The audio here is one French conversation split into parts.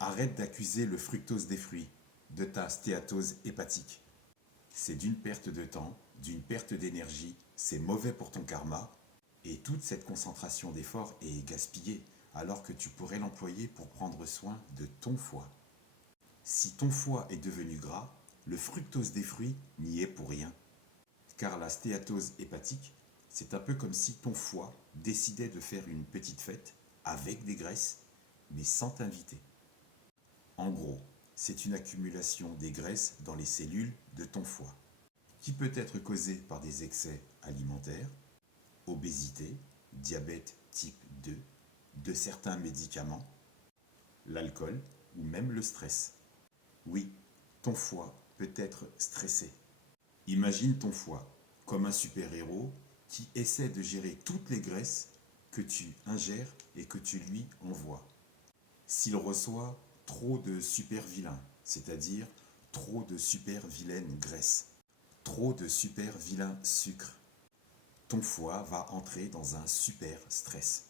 Arrête d'accuser le fructose des fruits de ta stéatose hépatique. C'est d'une perte de temps, d'une perte d'énergie, c'est mauvais pour ton karma, et toute cette concentration d'efforts est gaspillée alors que tu pourrais l'employer pour prendre soin de ton foie. Si ton foie est devenu gras, le fructose des fruits n'y est pour rien. Car la stéatose hépatique, c'est un peu comme si ton foie décidait de faire une petite fête avec des graisses, mais sans t'inviter. En gros, c'est une accumulation des graisses dans les cellules de ton foie, qui peut être causée par des excès alimentaires, obésité, diabète type 2, de certains médicaments, l'alcool ou même le stress. Oui, ton foie peut être stressé. Imagine ton foie comme un super-héros qui essaie de gérer toutes les graisses que tu ingères et que tu lui envoies. S'il reçoit trop de super-vilains, c'est-à-dire trop de super-vilaines graisses, trop de super-vilains sucres, ton foie va entrer dans un super stress.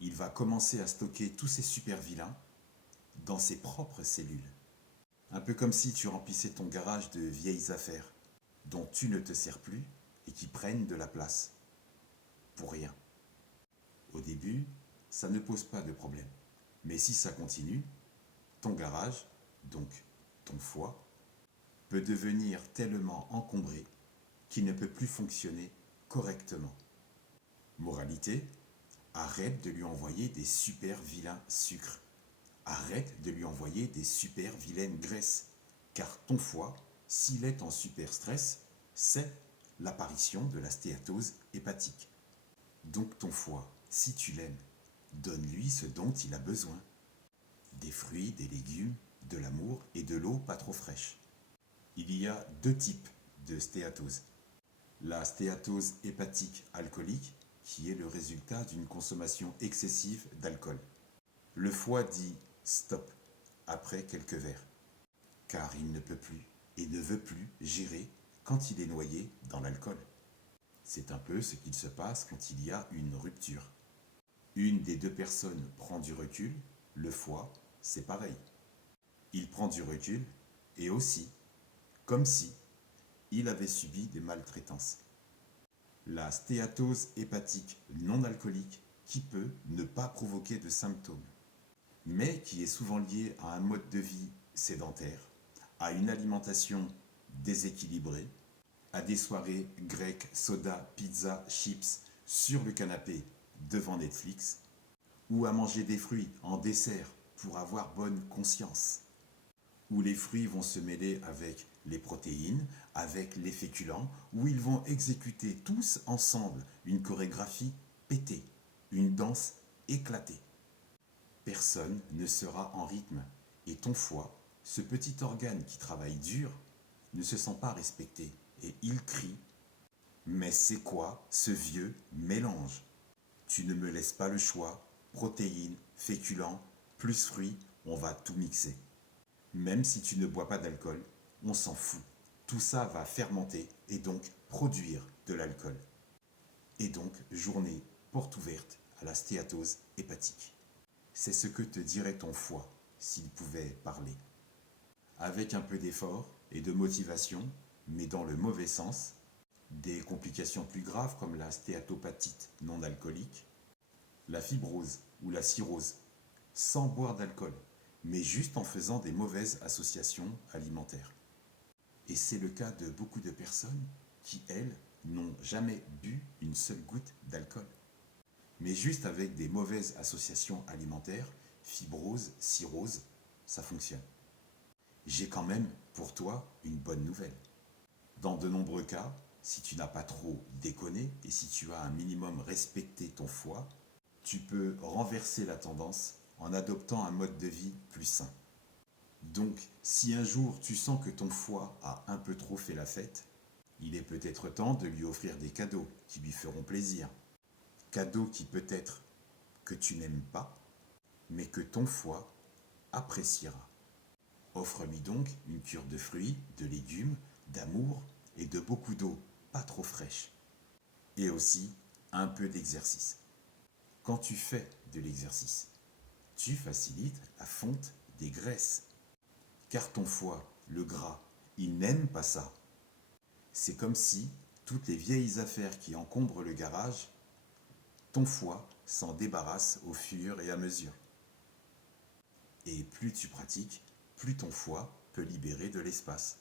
Il va commencer à stocker tous ces super-vilains dans ses propres cellules. Un peu comme si tu remplissais ton garage de vieilles affaires dont tu ne te sers plus et qui prennent de la place. Pour rien. Au début, ça ne pose pas de problème. Mais si ça continue, ton garage, donc ton foie, peut devenir tellement encombré qu'il ne peut plus fonctionner correctement. Moralité, arrête de lui envoyer des super vilains sucres. Arrête de lui envoyer des super vilaines graisses. Car ton foie, s'il est en super stress, c'est l'apparition de la stéatose hépatique. Donc ton foie, si tu l'aimes, donne-lui ce dont il a besoin. Des fruits, des légumes, de l'amour et de l'eau pas trop fraîche. Il y a deux types de stéatose. La stéatose hépatique alcoolique, qui est le résultat d'une consommation excessive d'alcool. Le foie dit stop après quelques verres, car il ne peut plus et ne veut plus gérer quand il est noyé dans l'alcool. C'est un peu ce qu'il se passe quand il y a une rupture. Une des deux personnes prend du recul, le foie, c'est pareil. Il prend du recul et aussi, comme si il avait subi des maltraitances. La stéatose hépatique non alcoolique qui peut ne pas provoquer de symptômes, mais qui est souvent liée à un mode de vie sédentaire, à une alimentation déséquilibrée, à des soirées grecques, soda, pizza, chips sur le canapé devant Netflix, ou à manger des fruits en dessert pour avoir bonne conscience, où les fruits vont se mêler avec les protéines, avec les féculents, où ils vont exécuter tous ensemble une chorégraphie pétée, une danse éclatée. Personne ne sera en rythme, et ton foie, ce petit organe qui travaille dur, ne se sent pas respecté, et il crie « Mais c'est quoi ce vieux mélange ? Tu ne me laisses pas le choix, protéines, féculents, plus fruits, on va tout mixer. Même si tu ne bois pas d'alcool, on s'en fout. Tout ça va fermenter et donc produire de l'alcool. Et donc, journée porte ouverte à la stéatose hépatique. C'est ce que te dirait ton foie s'il pouvait parler. Avec un peu d'effort et de motivation, mais dans le mauvais sens, des complications plus graves comme la stéatopatite non alcoolique, la fibrose ou la cirrhose, sans boire d'alcool, mais juste en faisant des mauvaises associations alimentaires. Et c'est le cas de beaucoup de personnes qui, elles, n'ont jamais bu une seule goutte d'alcool. Mais juste avec des mauvaises associations alimentaires, fibrose, cirrhose, ça fonctionne. J'ai quand même pour toi une bonne nouvelle. Dans de nombreux cas, si tu n'as pas trop déconné et si tu as un minimum respecté ton foie, tu peux renverser la tendance en adoptant un mode de vie plus sain. Donc, si un jour tu sens que ton foie a un peu trop fait la fête, il est peut-être temps de lui offrir des cadeaux qui lui feront plaisir. Cadeaux qui peut-être que tu n'aimes pas, mais que ton foie appréciera. Offre-lui donc une cure de fruits, de légumes, d'amour et de beaucoup d'eau, pas trop fraîche. Et aussi un peu d'exercice. Quand tu fais de l'exercice, tu facilites la fonte des graisses. Car ton foie, le gras, il n'aime pas ça. C'est comme si toutes les vieilles affaires qui encombrent le garage, ton foie s'en débarrasse au fur et à mesure. Et plus tu pratiques, plus ton foie peut libérer de l'espace.